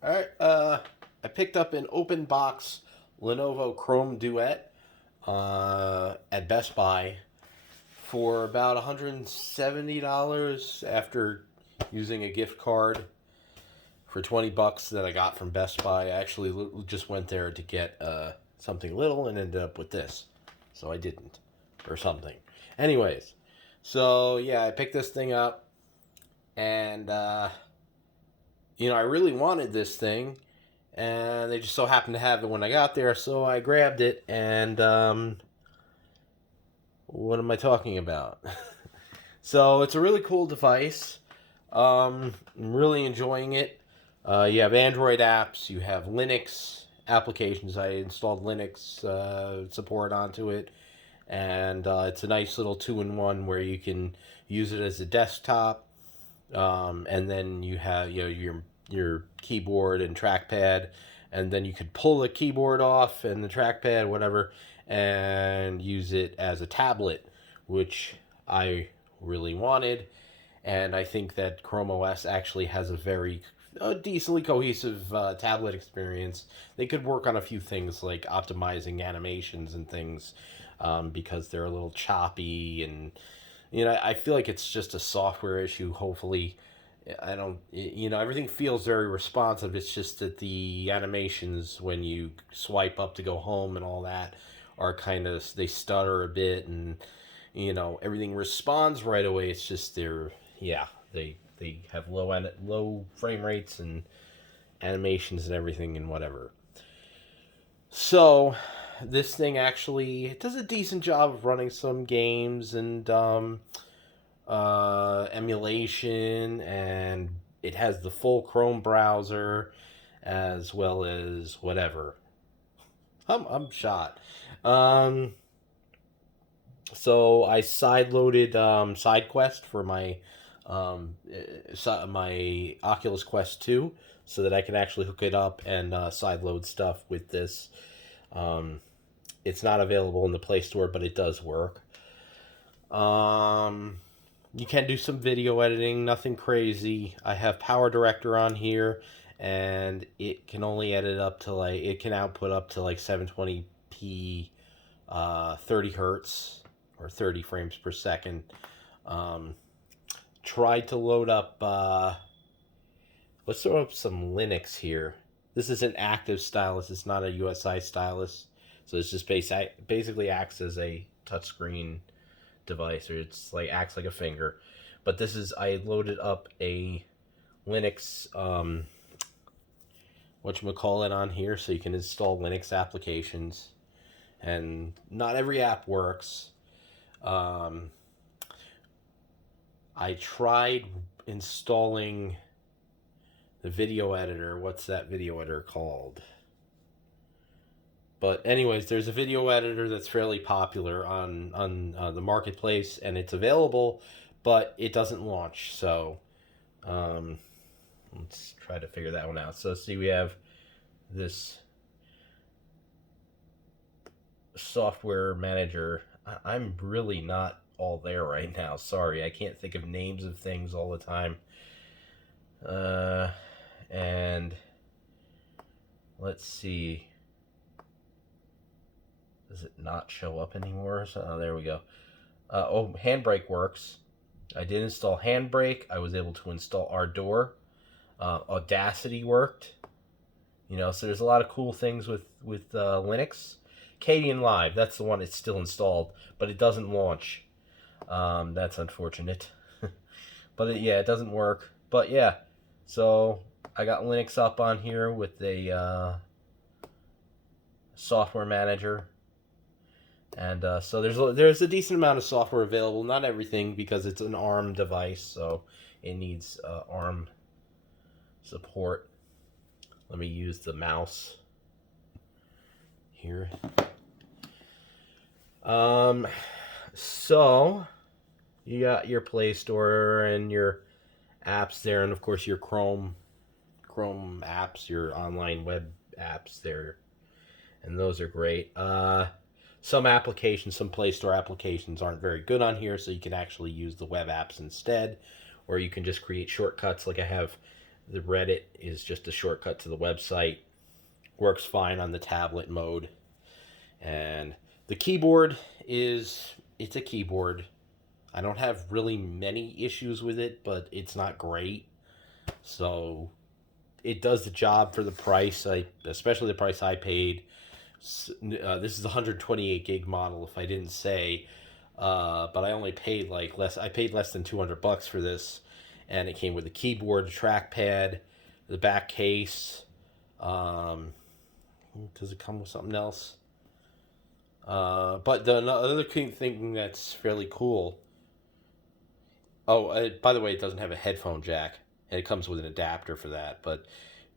All right. I picked up an open box Lenovo Chrome Duet at Best Buy for about $170 after using a gift card for $20 that I got from Best Buy. I actually just went there to get something little and ended up with this. So I didn't. Or something. Anyways, so yeah, I picked this thing up and I really wanted this thing, and they just so happened to have it when I got there, so I grabbed it. And what am I talking about? So it's a really cool device. I'm really enjoying it. You have Android apps, you have Linux applications. I installed Linux support onto it, and it's a nice little two-in-one where you can use it as a desktop, and then you have your keyboard and trackpad, and then you could pull the keyboard off and the trackpad, whatever, and use it as a tablet, which I really wanted. And I think that Chrome OS actually has a decently cohesive tablet experience. They could work on a few things like optimizing animations and things, because they're a little choppy, and I feel like it's just a software issue. Hopefully, I don't, everything feels very responsive. It's just that the animations when you swipe up to go home and all that are they stutter a bit, and everything responds right away. It's just they have low frame rates and animations and everything and whatever. So this thing actually does a decent job of running some games and emulation, and it has the full Chrome browser as well as whatever. I'm shot. Um, so I side loaded SideQuest for my Oculus Quest 2, so that I can actually hook it up and side load stuff with this. Um, it's not available in the Play Store, but it does work. Um, you can do some video editing, nothing crazy. I have Power Director on here, and it can only edit up to it can output up to 720p, 30 hertz or 30 frames per second. Um, Tried to load up. Let's throw up some Linux here. This is an active stylus. It's not a USI stylus, so it's just basically acts as a touchscreen device, or it's acts like a finger. But this is I loaded up a Linux whatchamacallit on here, so you can install Linux applications, and not every app works. Um, I tried installing the video editor. What's that video editor called? But anyways, there's a video editor that's fairly popular on the marketplace, and it's available, but it doesn't launch. So um, let's try to figure that one out. So see, we have this software manager. I'm really not all there right now. Sorry, I can't think of names of things all the time. And let's see. Does it not show up anymore? Oh, there we go. Handbrake works. I did install Handbrake. I was able to install Ardor. Audacity worked. So there's a lot of cool things with Linux. Kdenlive, Live, that's the one that's still installed, but it doesn't launch. That's unfortunate. But it doesn't work. But yeah, so I got Linux up on here with a software manager. And so there's a decent amount of software available. Not everything, because it's an ARM device, so it needs ARM support. Let me use the mouse here. So you got your Play Store and your apps there, and of course your Chrome apps, your online web apps there, and those are great. Some applications, some Play Store applications aren't very good on here, so you can actually use the web apps instead, or you can just create shortcuts. Like I have The Reddit is just a shortcut to the website. Works fine on the tablet mode. And the keyboard it's a keyboard. I don't have really many issues with it, but it's not great. So it does the job for the price. Especially the price I paid. This is a 128 gig model. If I didn't say, but I only paid like less. I paid less than $200 for this, and it came with a keyboard, a trackpad, the back case. Um, does it come with something else? But the other thing that's fairly cool. Oh, by the way, it doesn't have a headphone jack, and it comes with an adapter for that. But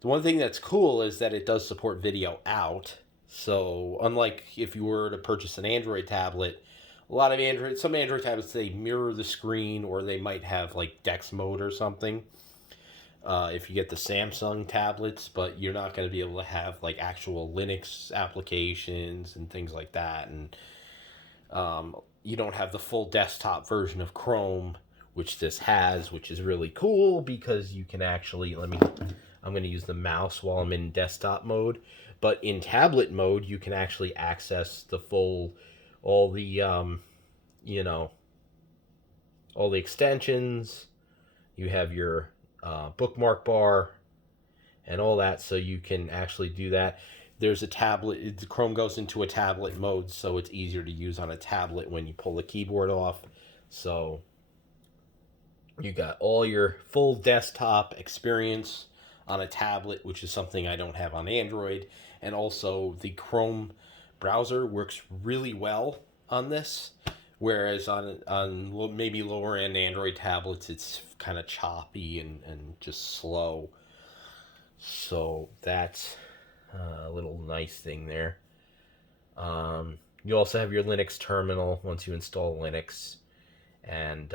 the one thing that's cool is that it does support video out. So unlike if you were to purchase an Android tablet, some Android tablets, they mirror the screen, or they might have like Dex mode or something. If you get the Samsung tablets, but you're not going to be able to have like actual Linux applications and things like that, and you don't have the full desktop version of Chrome, which this has, which is really cool because you can actually I'm going to use the mouse while I'm in desktop mode, but in tablet mode you can actually access all the all the extensions. You have your bookmark bar and all that, so you can actually do that. There's a tablet. The Chrome goes into a tablet mode, so it's easier to use on a tablet when you pull the keyboard off. So you got all your full desktop experience on a tablet, which is something I don't have on Android. And also the Chrome browser works really well on this, whereas on maybe lower end Android tablets it's kind of choppy and just slow. So that's a little nice thing there. You also have your Linux terminal once you install Linux, and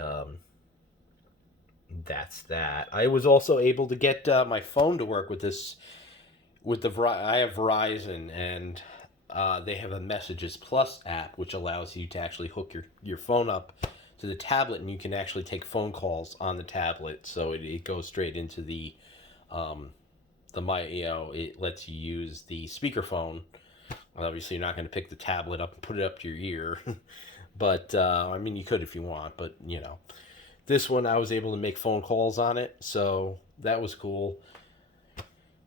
that's that. I was also able to get my phone to work with this. I have Verizon, and they have a Messages Plus app, which allows you to actually hook your phone up to the tablet, and you can actually take phone calls on the tablet. So it goes straight into it lets you use the speakerphone. Obviously, you're not going to pick the tablet up and put it up to your ear, but I mean, you could if you want. But this one I was able to make phone calls on it, so that was cool.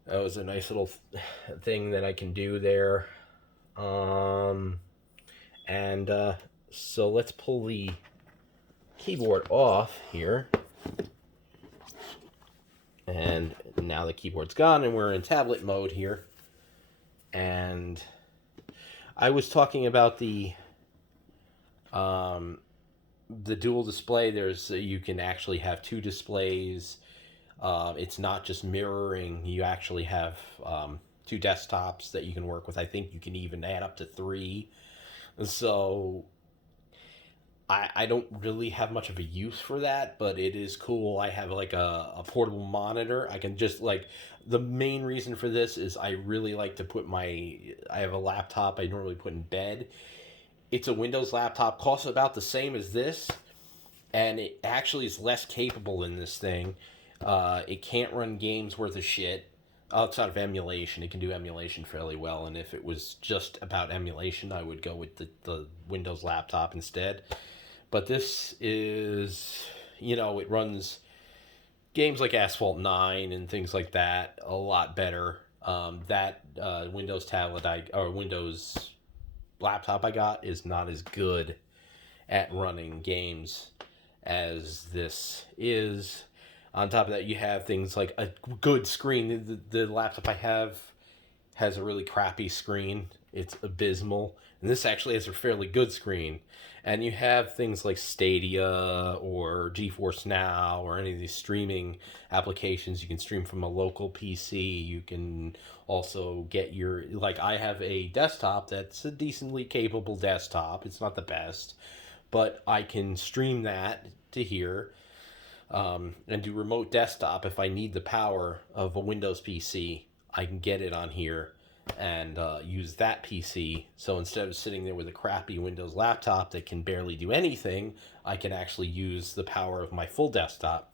That was a nice little thing that I can do there. And so let's pull the keyboard off here. And now the keyboard's gone, and we're in tablet mode here. And I was talking about the dual display. You can actually have two displays. It's not just mirroring. You actually have two desktops that you can work with. I think you can even add up to three. So I don't really have much of a use for that, but it is cool. I have like a portable monitor. I can just the main reason for this is I really like to I have a laptop I normally put in bed. It's a Windows laptop, costs about the same as this, and it actually is less capable than this thing. It can't run games worth of shit outside of emulation. It can do emulation fairly well, and if it was just about emulation, I would go with the Windows laptop instead. But this is, it runs games like Asphalt 9 and things like that a lot better. That Windows Windows laptop I got is not as good at running games as this is. On top of that, you have things like a good screen. The laptop I have has a really crappy screen. It's abysmal. And this actually has a fairly good screen. And you have things like Stadia or GeForce Now or any of these streaming applications. You can stream from a local PC. You can also get I have a desktop that's a decently capable desktop. It's not the best, but I can stream that to here. And do remote desktop. If I need the power of a Windows PC, I can get it on here and use that PC. So instead of sitting there with a crappy Windows laptop that can barely do anything, I can actually use the power of my full desktop.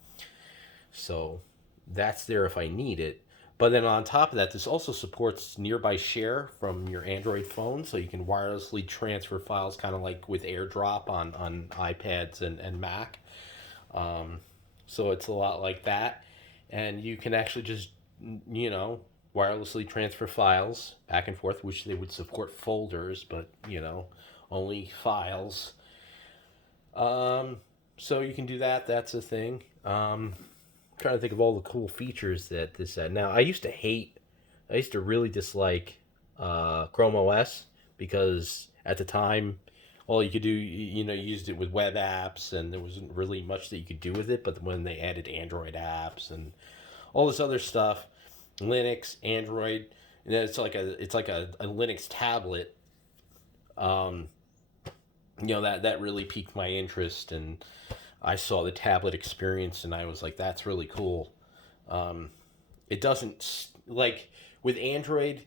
So that's there if I need it. But then on top of that, this also supports nearby share from your Android phone, so you can wirelessly transfer files, kind of like with AirDrop on iPads and Mac. Um, so it's a lot like that, and you can actually just you know wirelessly transfer files back and forth, which they would support folders, but only files. Um, so you can do that. That's a thing. Trying to think of all the cool features that this had. Now, I used to really dislike Chrome OS because at the time, all you could do, you used it with web apps, and there wasn't really much that you could do with it. But when they added Android apps and all this other stuff, Linux, Android, it's like a Linux tablet. Um, that really piqued my interest, and I saw the tablet experience, and I was like, that's really cool. Um, it doesn't like with Android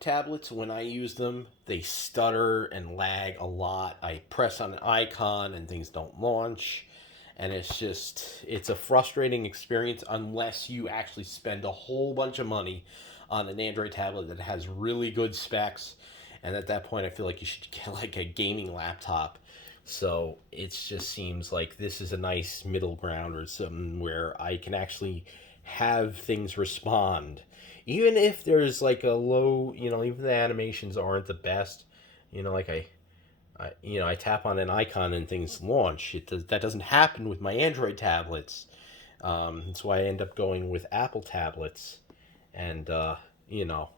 tablets when I use them, they stutter and lag a lot. I press on an icon and things don't launch, and it's a frustrating experience unless you actually spend a whole bunch of money on an Android tablet that has really good specs. And at that point, I feel like you should get like a gaming laptop. So it just seems like this is a nice middle ground or something where I can actually have things respond. Even if there's like a low, even the animations aren't the best, like I tap on an icon and things launch. That doesn't happen with my Android tablets. That's why I end up going with Apple tablets. And, you know,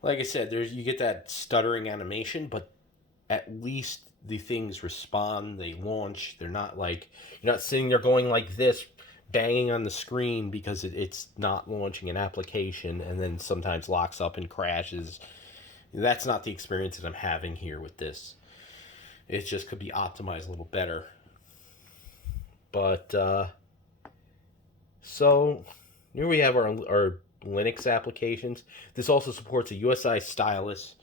like I said, you get that stuttering animation, but at least the things respond, they launch. They're not like, you're not sitting there going like this, banging on the screen because it's not launching an application and then sometimes locks up and crashes. That's not the experience that I'm having here with this. It just could be optimized a little better. But, so here we have our Linux applications. This also supports a USI stylus,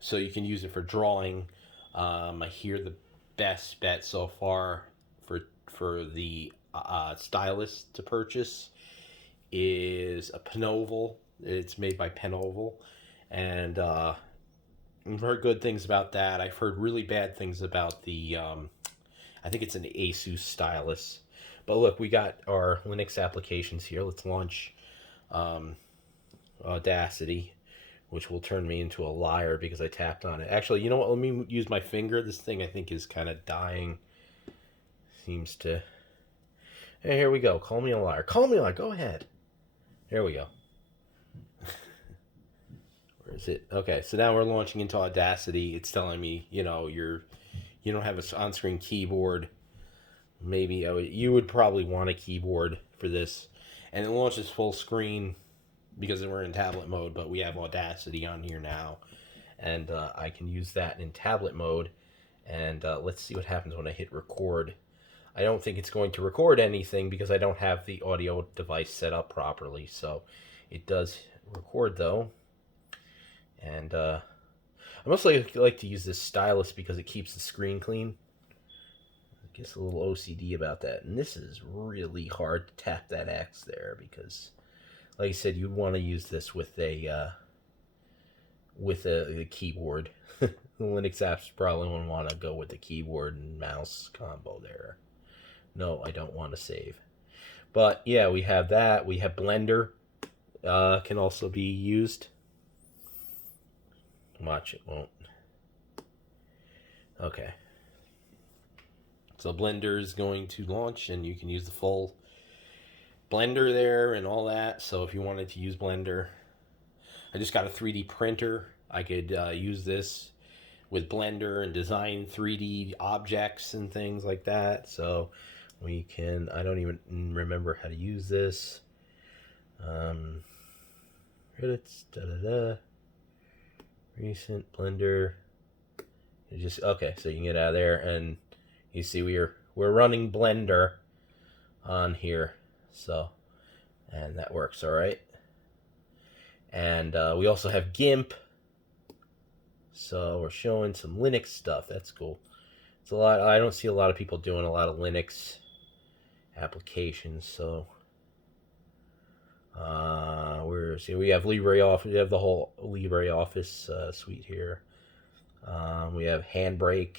so you can use it for drawing. I hear the best bet so far for the stylus to purchase is a Penoval. It's made by Penoval, and I've heard good things about that. I've heard really bad things about the I think it's an Asus stylus. But look, we got our Linux applications here. Let's launch um, Audacity, which will turn me into a liar because I tapped on it. Actually, you know what? Let me use my finger. This thing I think is kind of dying. Seems to. Hey, here we go. Call me a liar. Call me a liar. Go ahead. Here we go. Where is it? Okay, so now we're launching into Audacity. It's telling me, you don't have an on-screen keyboard. Maybe you would probably want a keyboard for this, and it launches full screen because we're in tablet mode. But we have Audacity on here now, and I can use that in tablet mode. And let's see what happens when I hit record. I don't think it's going to record anything because I don't have the audio device set up properly. So it does record though, and I mostly like to use this stylus because it keeps the screen clean. I guess a little OCD about that. And this is really hard to tap that X there because, like I said, you'd want to use this with a keyboard. The Linux apps probably wouldn't want to go with the keyboard and mouse combo there. No, I don't want to save. But yeah, we have that. We have Blender. Can also be used. Watch, it won't. Okay. So Blender is going to launch, and you can use the full Blender there and all that. So if you wanted to use Blender, I just got a 3D printer. I could use this with Blender and design 3D objects and things like that. So we can, I don't even remember how to use this. Credits, recent Blender. Okay, so you can get out of there, and you see we're running Blender on here, so, and that works all right. And we also have GIMP, so we're showing some Linux stuff. That's cool. It's a lot. I don't see a lot of people doing a lot of Linux applications, so We have LibreOffice. We have the whole LibreOffice suite here. We have Handbrake.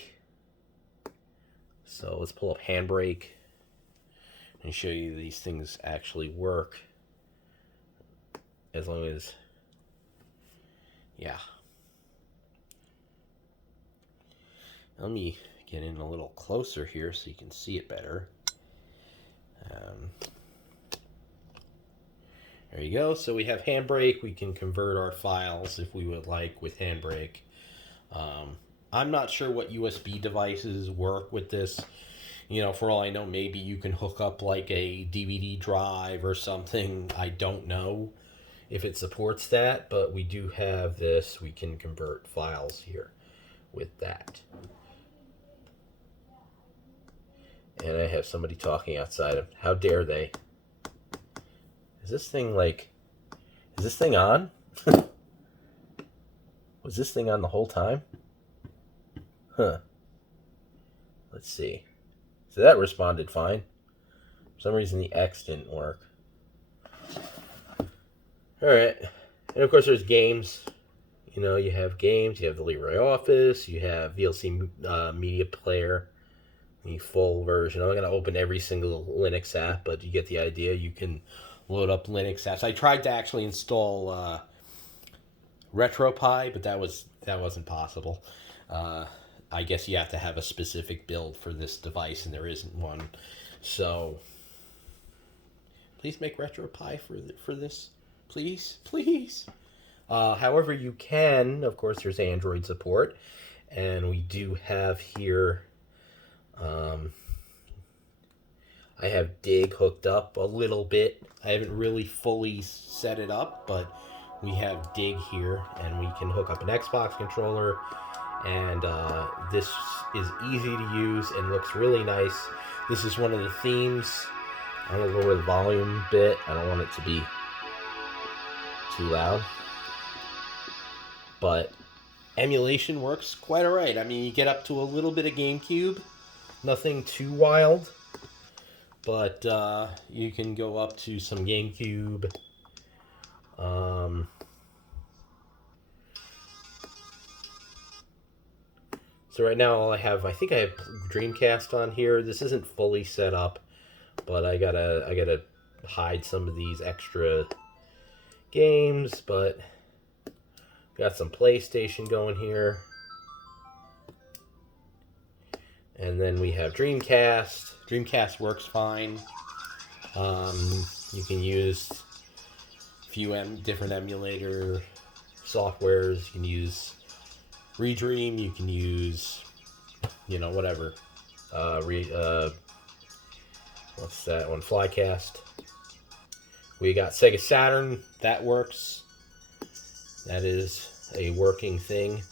So let's pull up Handbrake and show you these things actually work. As long as, yeah. Let me get in a little closer here so you can see it better. There you go. So we have Handbrake. We can convert our files if we would like with Handbrake. I'm not sure what USB devices work with this. You know, for all I know, maybe you can hook up like a DVD drive or something. I don't know if it supports that, but we do have this. We can convert files here with that. And I have somebody talking outside. How dare they? Is this thing on? Was this thing on the whole time? Huh. Let's see. So that responded fine. For some reason the X didn't work. Alright. And of course there's games. You know, you have games, you have the LibreOffice, you have VLC Media Player, the full version. I'm not going to open every single Linux app, but you get the idea. You can load up Linux apps. I tried to actually install RetroPie, but that wasn't possible. I guess you have to have a specific build for this device, and there isn't one. So, please make RetroPie for this, please. However, you can. Of course, there's Android support, and we do have here. I have Dig hooked up a little bit. I haven't really fully set it up, but we have Dig here, and we can hook up an Xbox controller. And this is easy to use and looks really nice. This is one of the themes. I'm going to lower the volume a bit. I don't want it to be too loud. But emulation works quite alright. I mean, you get up to a little bit of GameCube. Nothing too wild. But you can go up to some GameCube. So right now I think I have Dreamcast on here. This isn't fully set up, but I gotta hide some of these extra games, but got some PlayStation going here. And then we have Dreamcast. Dreamcast works fine. You can use a few different emulator softwares. You can use Redream, you can use, you know, whatever. What's that one? Flycast. We got Sega Saturn. That works. That is a working thing.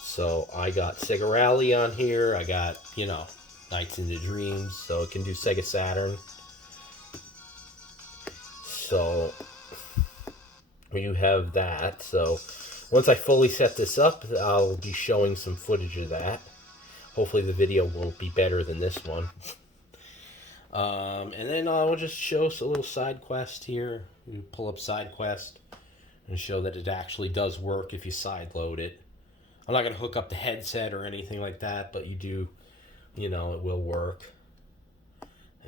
So I got Sega Rally on here. I got, you know, Nights into Dreams. So it can do Sega Saturn. So we do have that. So once I fully set this up, I'll be showing some footage of that. Hopefully the video will be better than this one. And then I'll just show us a little side quest here. You pull up side quest and show that it actually does work if you side load it. I'm not going to hook up the headset or anything like that, but you do, you know, it will work.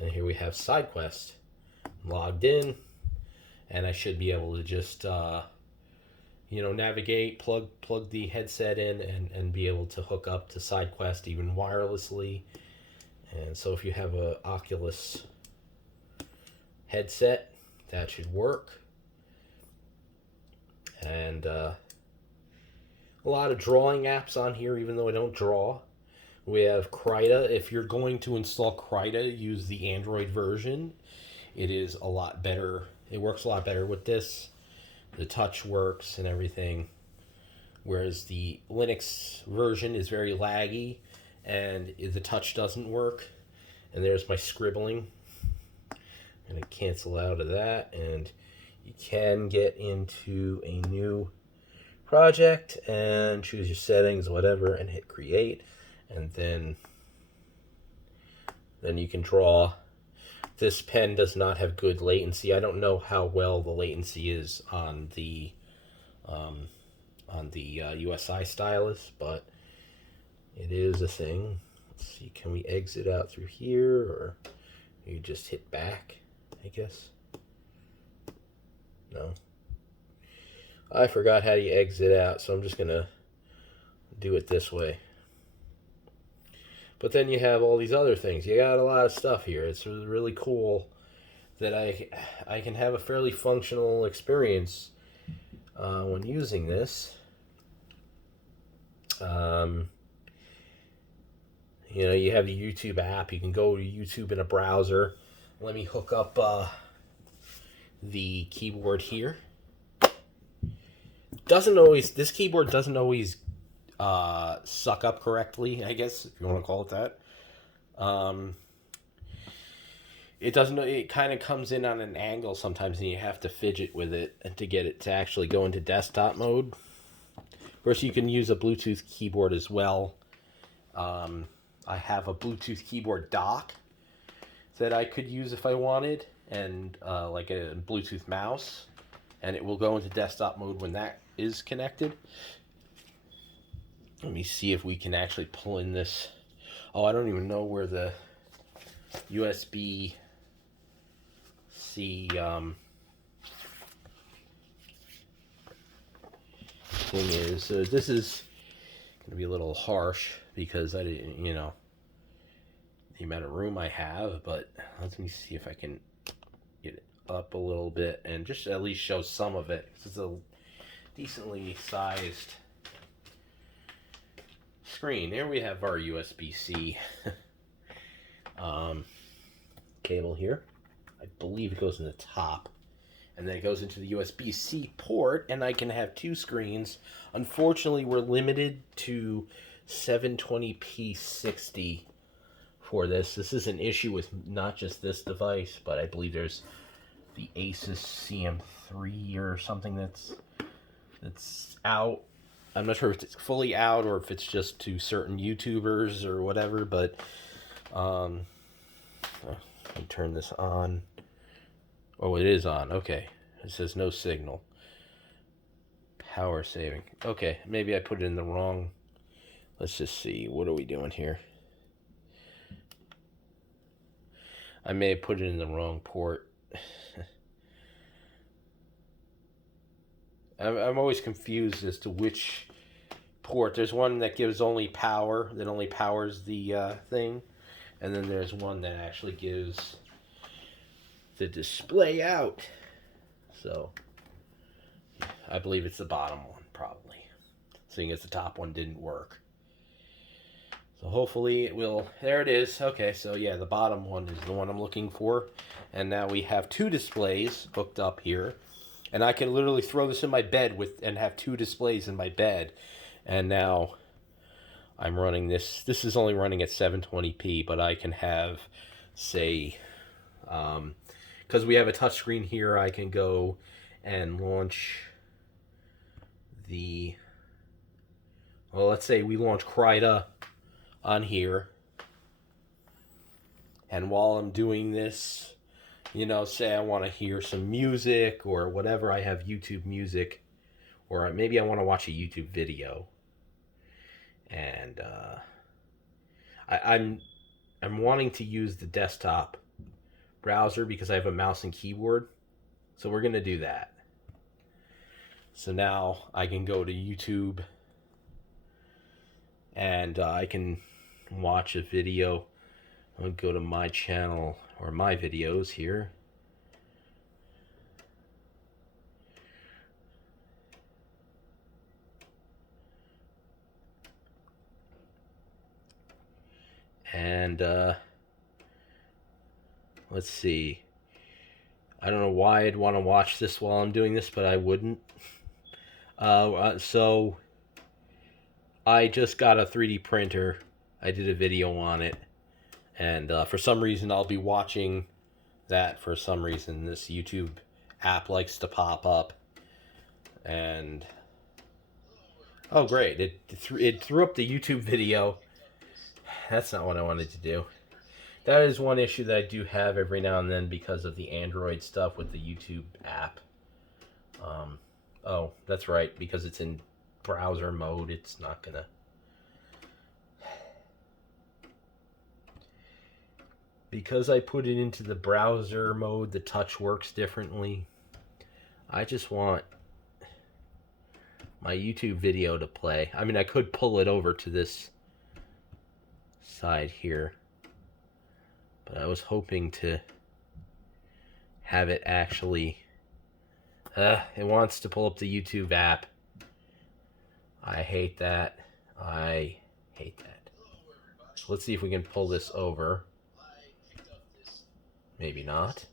And here we have side quest. I'm logged in, and I should be able to just you know, navigate, plug the headset in, and be able to hook up to SideQuest even wirelessly. And so if you have a Oculus headset, that should work. And a lot of drawing apps on here, even though I don't draw. We have Krita. If you're going to install Krita, use the Android version. It is a lot better. It works a lot better with this. The touch works and everything, whereas the Linux version is very laggy and the touch doesn't work. And there's my scribbling, and I cancel out of that, and you can get into a new project and choose your settings, whatever, and hit create, and then you can draw this pen does not have good latency. I don't know how well the latency is um, on the USI stylus, but it is a thing. Let's see, can we exit out through here, or you just hit back, I guess? No. I forgot how you exit out, so I'm just gonna do it this way. But then you have all these other things. You got a lot of stuff here. It's really cool that I can have a fairly functional experience when using this. You know, you have the YouTube app. You can go to YouTube in a browser. Let me hook up the keyboard here. This keyboard doesn't always suck up correctly, I guess, if you want to call it that. It doesn't. It kind of comes in on an angle sometimes, and you have to fidget with it to get it to actually go into desktop mode. Of course, you can use a Bluetooth keyboard as well. I have a Bluetooth keyboard dock that I could use if I wanted, and like a Bluetooth mouse, and it will go into desktop mode when that is connected. Let me see if we can actually pull in this. Oh, I don't even know where the USB-C thing is. So this is going to be a little harsh because I didn't, you know, the amount of room I have, but let me see if I can get it up a little bit and just at least show some of it. This is a decently sized screen. There we have our USB-C cable here. I believe it goes in the top, and then it goes into the USB-C port, and I can have two screens. Unfortunately, we're limited to 720p 60 for this. This is an issue with not just this device, but I believe there's the Asus CM3 or something that's out. I'm not sure if it's fully out or if it's just to certain YouTubers or whatever, but let me turn this on. Oh, it is on. Okay. It says no signal. Power saving. Okay, maybe I put it in the wrong. Let's just see. What are we doing here? I may have put it in the wrong port. I'm always confused as to which port. There's one that gives only power, that only powers the thing. And then there's one that actually gives the display out. So, I believe it's the bottom one, probably. Seeing as the top one didn't work. So hopefully it will. There it is. Okay, so yeah, the bottom one is the one I'm looking for. And now we have two displays hooked up here. And I can literally throw this in my bed and have two displays in my bed. And now I'm running this. This is only running at 720p, but I can have, say, because we have a touchscreen here, I can go and launch the, well, let's say we launch Krita on here. And while I'm doing this, you know, say I want to hear some music or whatever, I have YouTube music, or maybe I want to watch a YouTube video. And I'm wanting to use the desktop browser because I have a mouse and keyboard. So we're going to do that. So now I can go to YouTube and I can watch a video. I'll go to my channel or my videos here. And let's see. I don't know why I'd want to watch this while I'm doing this, but I wouldn't. So I just got a 3D printer. I did a video on it. And for some reason, I'll be watching that. For some reason, this YouTube app likes to pop up. And oh, great. It threw up the YouTube video. That's not what I wanted to do. That is one issue that I do have every now and then because of the Android stuff with the YouTube app. Oh, that's right, because it's in browser mode, it's not gonna... Because I put it into the browser mode, the touch works differently. I just want my YouTube video to play. I mean, I could pull it over to this side here, but I was hoping to have it actually... it wants to pull up the YouTube app. I hate that. I hate that. So let's see if we can pull this over. Maybe not.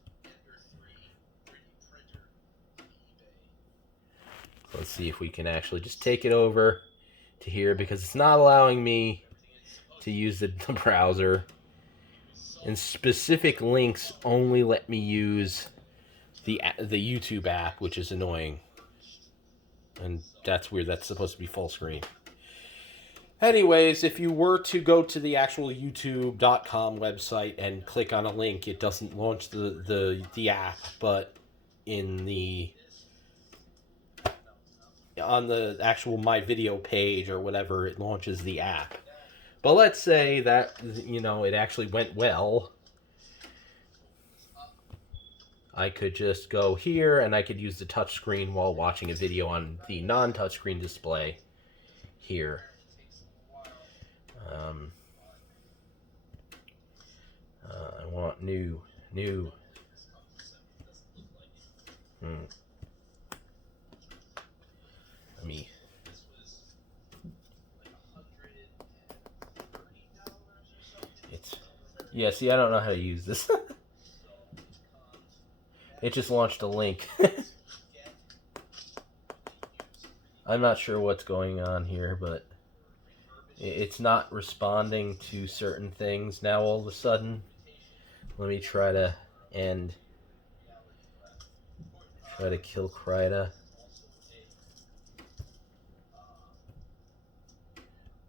Let's see if we can actually just take it over to here, because it's not allowing me to use the browser. And specific links only let me use the YouTube app, which is annoying. And that's weird. That's supposed to be full screen. Anyways, if you were to go to the actual youtube.com website and click on a link, it doesn't launch the app, but on the actual My Video page or whatever, it launches the app. But let's say that, it actually went well. I could just go here and I could use the touchscreen while watching a video on the non-touchscreen display here. I want new. Let me. Yeah, see, I don't know how to use this. It just launched a link. I'm not sure what's going on here, but it's not responding to certain things now all of a sudden. Let me try to kill Krita.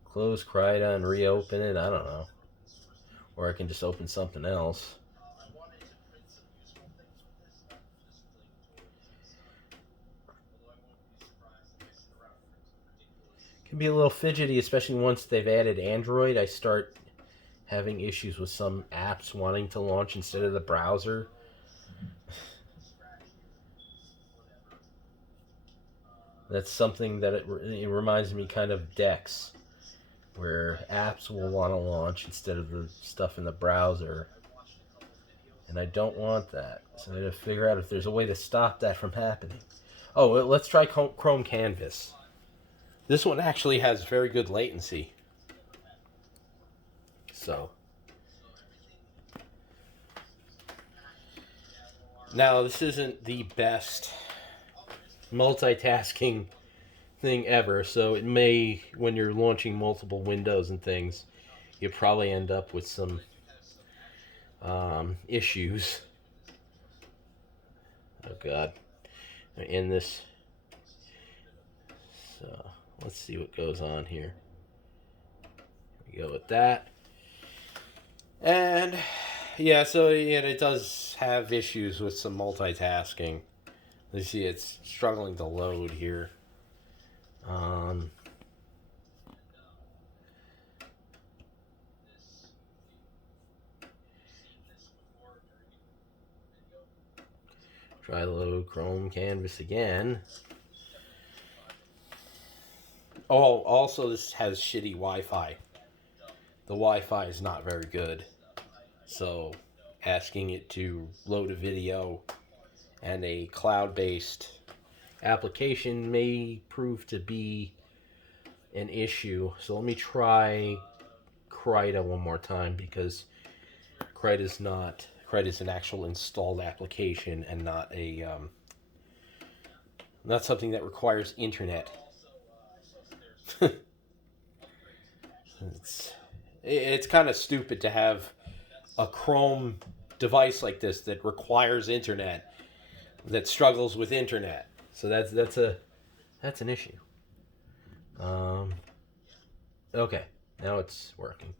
Close Krita and reopen it. I don't know. Or I can just open something else. Can be a little fidgety, especially once they've added Android. I start having issues with some apps wanting to launch instead of the browser. That's something that it reminds me kind of Dex, where apps will want to launch instead of the stuff in the browser. And I don't want that. So I gotta figure out if there's a way to stop that from happening. Oh, let's try Chrome Canvas. This one actually has very good latency. So. Now, this isn't the best multitasking thing ever, so it may, when you're launching multiple windows and things, you probably end up with some issues. Oh god. In this. So, let's see what goes on here. We go with that. And yeah, so it does have issues with some multitasking. You see it's struggling to load here. Try load Chrome Canvas again. Oh, also this has shitty Wi-Fi. The Wi-Fi is not very good. So asking it to load a video and a cloud-based application may prove to be an issue. So let me try Krita one more time, because Krita is an actual installed application and not not something that requires internet. It's kind of stupid to have a Chrome device like this that requires internet, that struggles with internet. So that's an issue. Okay, now it's working.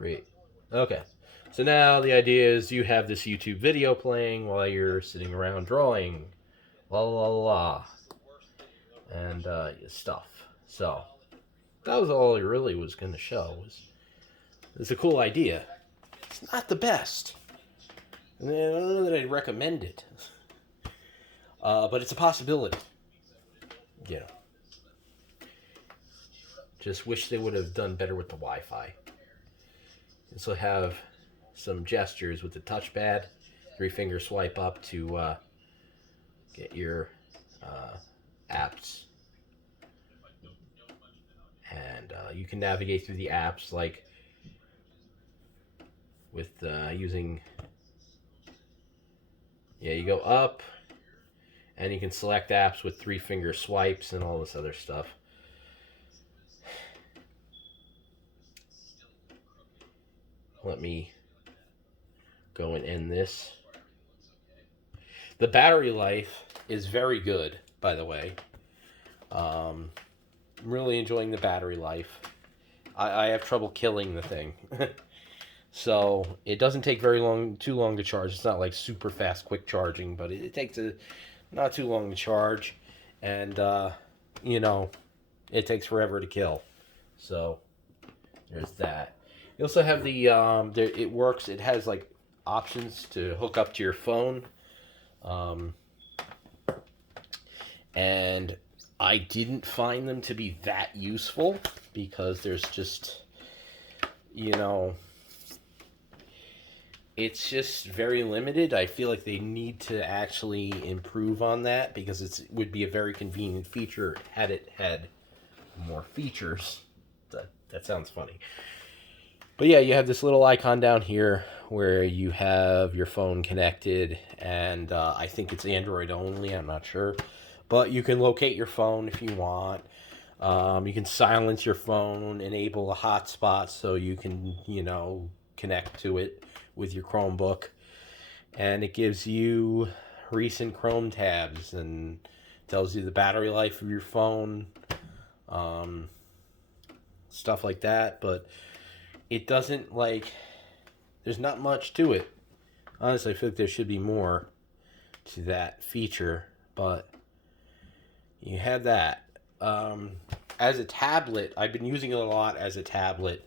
Great. Okay. So now the idea is you have this YouTube video playing while you're sitting around drawing. La la la. And stuff. So that was all he really was going to show. It's a cool idea. It's not the best. I don't know that I'd recommend it. But it's a possibility. Yeah. Just wish they would have done better with the Wi-Fi. This will have some gestures with the touchpad. 3-finger swipe up to get your apps. And you can navigate through the apps like with using... Yeah, you go up, and you can select apps with 3-finger swipes and all this other stuff. Let me go and end this. The battery life is very good, by the way. I'm really enjoying the battery life. I have trouble killing the thing. So it doesn't take too long to charge. It's not like super fast, quick charging, but it takes not too long to charge, and it takes forever to kill. So there's that. You also have the it works. It has like options to hook up to your phone, and I didn't find them to be that useful because there's just it's just very limited. I feel like they need to actually improve on that because it would be a very convenient feature had it had more features. That sounds funny. But yeah, you have this little icon down here where you have your phone connected, and I think it's Android only, I'm not sure. But you can locate your phone if you want. You can silence your phone, enable a hotspot so you can, connect to it with your Chromebook. And it gives you recent Chrome tabs and tells you the battery life of your phone, stuff like that. But it doesn't there's not much to it. Honestly, I feel like there should be more to that feature, but you have that. As a tablet, I've been using it a lot as a tablet.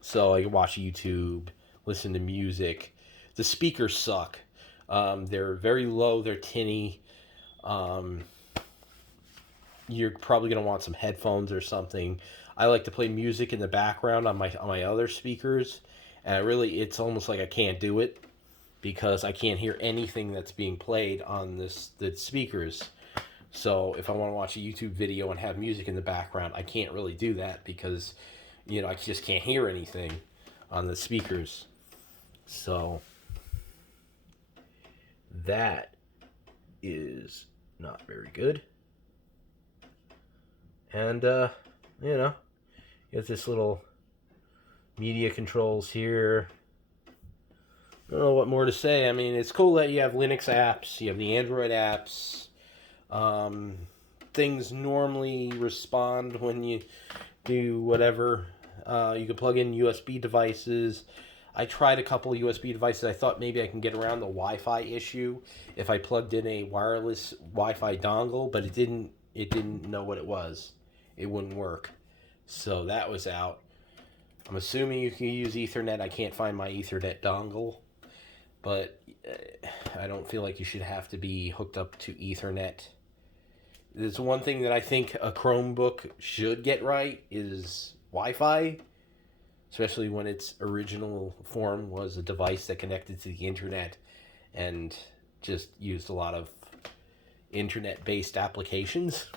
So I can watch YouTube, listen to music. The speakers suck. They're very low, they're tinny. You're probably going to want some headphones or something. I like to play music in the background on my other speakers, and it's almost like I can't do it because I can't hear anything that's being played on the speakers. So if I want to watch a YouTube video and have music in the background, I can't really do that because I just can't hear anything on the speakers. So that is not very good. And you have this little media controls here. I don't know what more to say. I mean, it's cool that you have Linux apps, you have the Android apps. Things normally respond when you do whatever. You can plug in USB devices. I tried a couple of USB devices. I thought maybe I can get around the Wi-Fi issue if I plugged in a wireless Wi-Fi dongle, but it didn't know what it was. It wouldn't work. So that was out. I'm assuming you can use Ethernet. I can't find my Ethernet dongle, but I don't feel like you should have to be hooked up to Ethernet. There's one thing that I think a Chromebook should get right is Wi-Fi, especially when its original form was a device that connected to the internet and just used a lot of internet-based applications.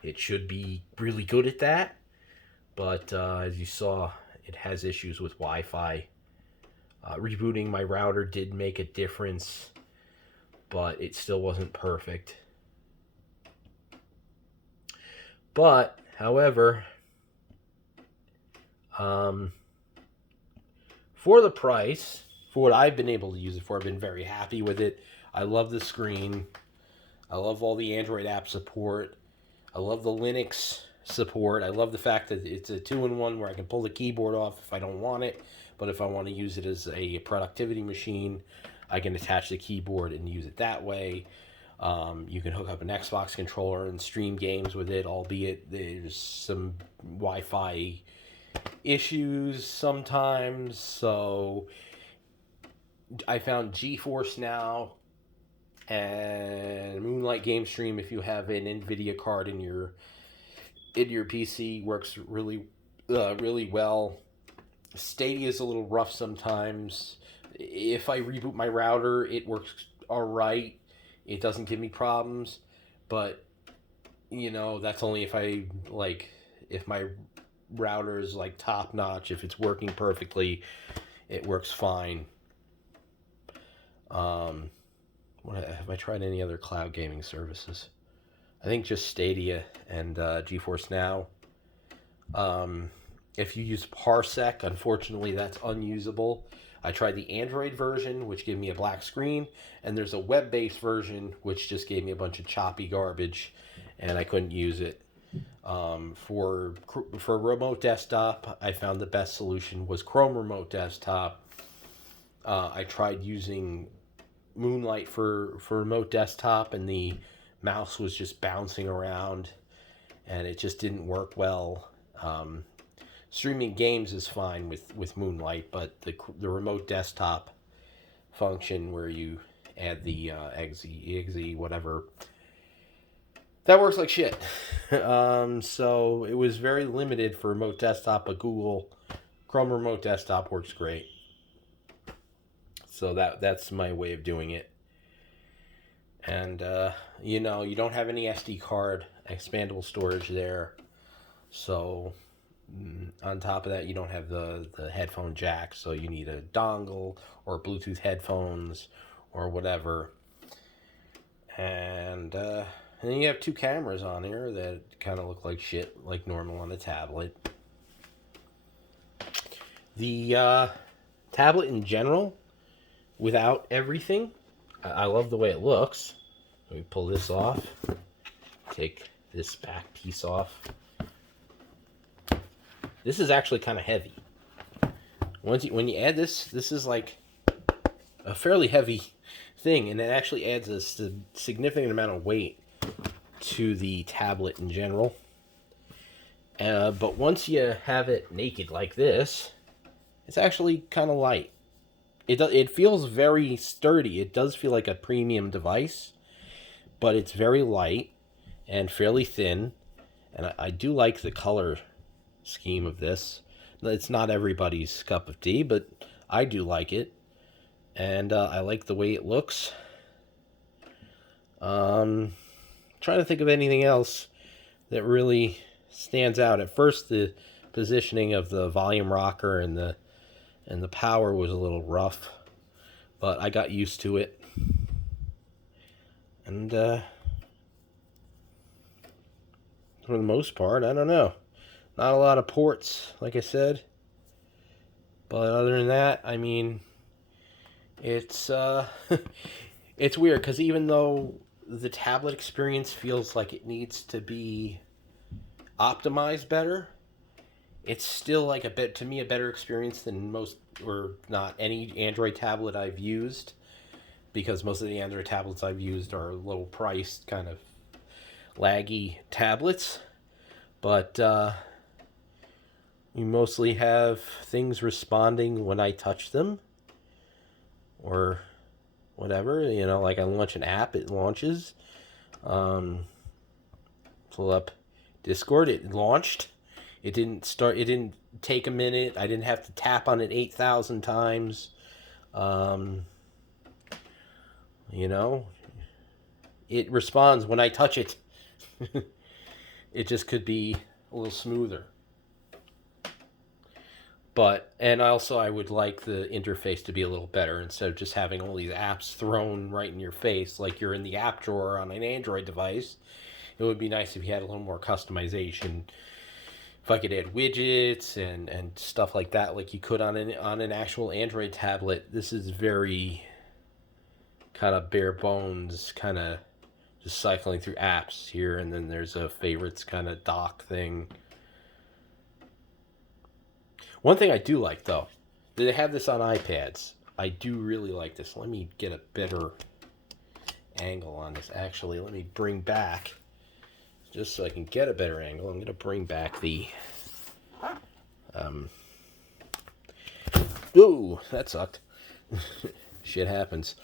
It should be really good at that, but as you saw, it has issues with Wi-Fi. Rebooting my router did make a difference, but it still wasn't perfect. But, however, for the price, for what I've been able to use it for, I've been very happy with it. I love the screen. I love all the Android app support. I love the Linux support. I love the fact that it's a 2-in-1 where I can pull the keyboard off if I don't want it, but if I want to use it as a productivity machine, I can attach the keyboard and use it that way. You can hook up an Xbox controller and stream games with it, albeit there's some Wi-Fi issues sometimes. So I found GeForce Now and Moonlight Game Stream, if you have an NVIDIA card in your PC, works really well. Stadia is a little rough sometimes. If I reboot my router, it works all right. It doesn't give me problems, but that's only if my router is like top notch. If it's working perfectly, it works fine. Have I tried any other cloud gaming services? I think just Stadia and GeForce Now. If you use Parsec, unfortunately, that's unusable. I tried the Android version, which gave me a black screen, and there's a web-based version, which just gave me a bunch of choppy garbage, and I couldn't use it. For remote desktop, I found the best solution was Chrome Remote Desktop. I tried using Moonlight for remote desktop, and the mouse was just bouncing around, and it just didn't work well. Streaming games is fine with Moonlight, but the remote desktop function where you add the exe, whatever, that works like shit. So it was very limited for remote desktop, but Google Chrome Remote Desktop works great. So that's my way of doing it. And you don't have any SD card expandable storage there, so on top of that, you don't have the headphone jack, so you need a dongle or Bluetooth headphones or whatever. And then you have two cameras on here that kind of look like shit, like normal on a tablet. The tablet in general, without everything, I love the way it looks. Let me pull this off. Take this back piece off. This is actually kind of heavy. When you add this is like a fairly heavy thing, and it actually adds a significant amount of weight to the tablet in general. But once you have it naked like this, it's actually kind of light. It feels very sturdy. It does feel like a premium device, but it's very light and fairly thin. And I do like the color scheme of this. It's not everybody's cup of tea, but I do like it. And I like the way it looks. Trying to think of anything else that really stands out. At first, the positioning of the volume rocker and the power was a little rough, but I got used to it. And for the most part, I don't know. Not a lot of ports, like I said. But other than that, I mean, it's it's weird because even though the tablet experience feels like it needs to be optimized better, it's still like a better experience than most, or not any Android tablet I've used, because most of the Android tablets I've used are low priced, kind of laggy tablets. But you mostly have things responding when I touch them, or whatever. Like I launch an app, it launches. Pull up Discord, it launched. It didn't take a minute. I didn't have to tap on it 8,000 times. It responds when I touch it. It just could be a little smoother. And also I would like the interface to be a little better instead of just having all these apps thrown right in your face like you're in the app drawer on an Android device. It would be nice if you had a little more customization. If I could add widgets and stuff like that, like you could on an actual Android tablet. This is very kind of bare bones, kind of just cycling through apps here, and then there's a favorites kind of dock thing. One thing I do like, though, they have this on iPads. I do really like this. Let me get a better angle on this. Actually, let me bring back, just so I can get a better angle, I'm going to bring back the... Ooh, that sucked. Shit happens.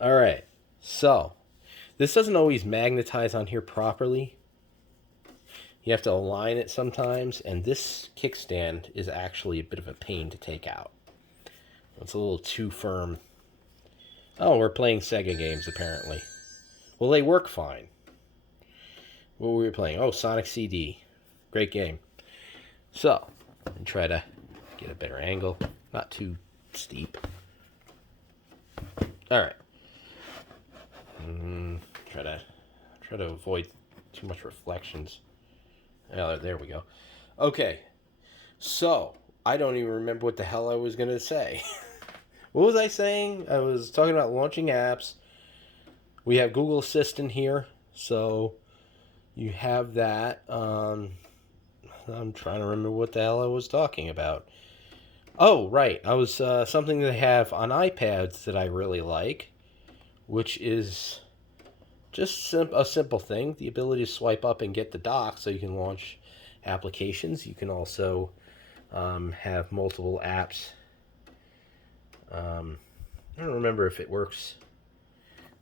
All right, so this doesn't always magnetize on here properly. You have to align it sometimes, and this kickstand is actually a bit of a pain to take out. It's a little too firm. Oh, we're playing Sega games, apparently. Well, they work fine. What were we playing? Oh, Sonic CD. Great game. So, and try to get a better angle. Not too steep. Alright. Try to avoid too much reflections. Oh, there we go. Okay. So, I don't even remember what the hell I was going to say. What was I saying? I was talking about launching apps. We have Google Assistant here. So, you have that. I'm trying to remember what the hell I was talking about. Oh, right. I was something they have on iPads that I really like, which is just a simple thing. The ability to swipe up and get the dock so you can launch applications. You can also have multiple apps. I don't remember if it works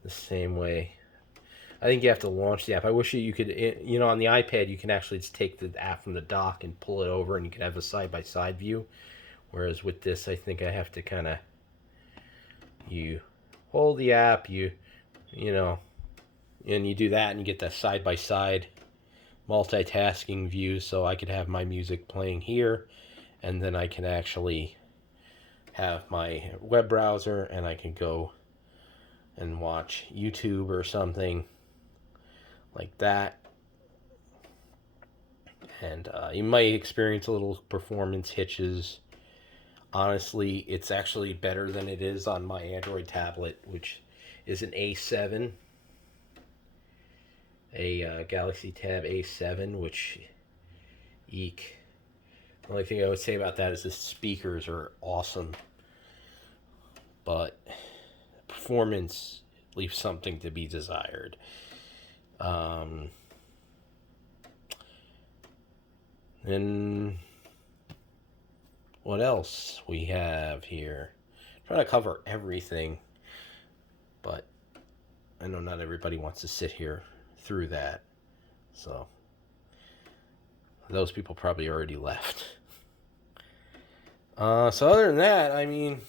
the same way. I think you have to launch the app. I wish you could, on the iPad, you can actually just take the app from the dock and pull it over, and you can have a side-by-side view. Whereas with this, I think I have to kind of, you hold the app, and you do that, and you get that side-by-side multitasking view, so I could have my music playing here, and then I can actually have my web browser, and I can go and watch YouTube or something like that. And you might experience a little performance hitches. Honestly, it's actually better than it is on my Android tablet, which is an A7. A Galaxy Tab A7, which, eek. The only thing I would say about that is the speakers are awesome. But performance leaves something to be desired. Then what else we have here? I'm trying to cover everything, but I know not everybody wants to sit here through that. So those people probably already left. So other than that, I mean,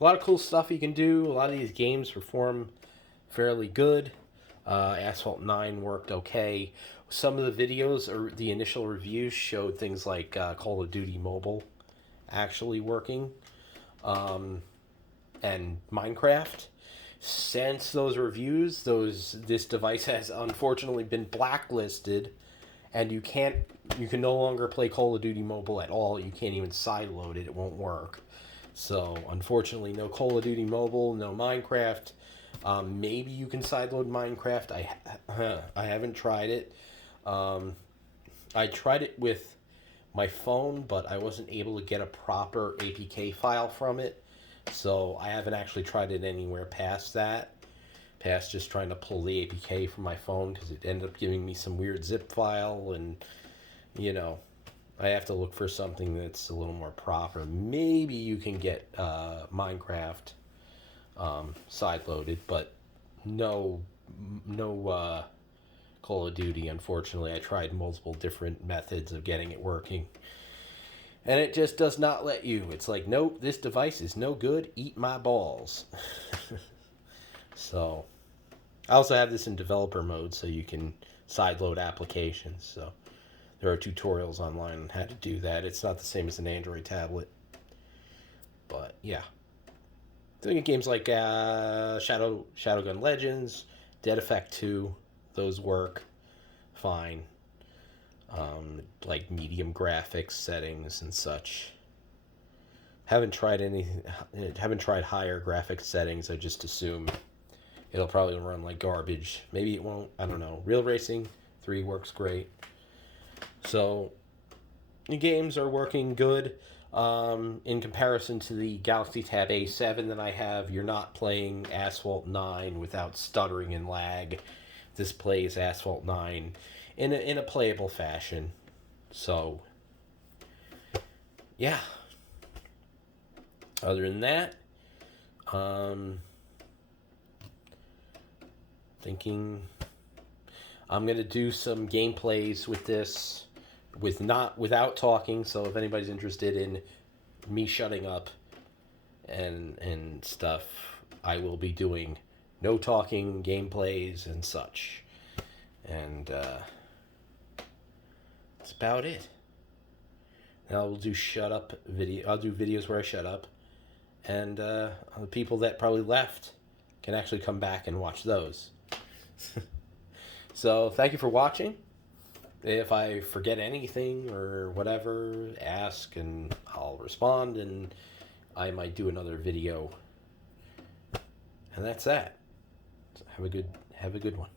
a lot of cool stuff you can do. A lot of these games perform fairly good. Asphalt 9 worked okay. Some of the videos or the initial reviews showed things like Call of Duty Mobile actually working, and Minecraft. Since those reviews, this device has unfortunately been blacklisted, and you can no longer play Call of Duty Mobile at all. You can't even sideload it; it won't work. So unfortunately, no Call of Duty Mobile, no Minecraft. Maybe you can sideload Minecraft. I haven't tried it. I tried it with my phone, but I wasn't able to get a proper APK file from it. So I haven't actually tried it anywhere past that. Past just trying to pull the APK from my phone, because it ended up giving me some weird zip file, and I have to look for something that's a little more proper. Maybe you can get Minecraft side-loaded, but no Call of Duty, unfortunately. I tried multiple different methods of getting it working, and it just does not let you. It's like, nope, this device is no good, eat my balls. So I also have this in developer mode, so you can sideload applications. So there are tutorials online on how to do that. It's not the same as an Android tablet, but yeah. Doing games like Shadowgun Legends, Dead Effect 2, those work fine. Like medium graphics settings and such. Haven't tried higher graphics settings. I just assume it'll probably run like garbage. Maybe it won't. I don't know. Real Racing 3 works great. So the games are working good. In comparison to the Galaxy Tab A7 that I have, you're not playing Asphalt 9 without stuttering and lag. This plays Asphalt 9 in a playable fashion. So, yeah. Other than that, thinking I'm gonna do some gameplays with this, without talking. So if anybody's interested in me shutting up and stuff, I will be doing no talking gameplays and such. And that's about it. And I'll do shut up video. I'll do videos where I shut up, and the people that probably left can actually come back and watch those. So thank you for watching. If I forget anything or whatever, ask and I'll respond, and I might do another video. And that's that. Have a good one.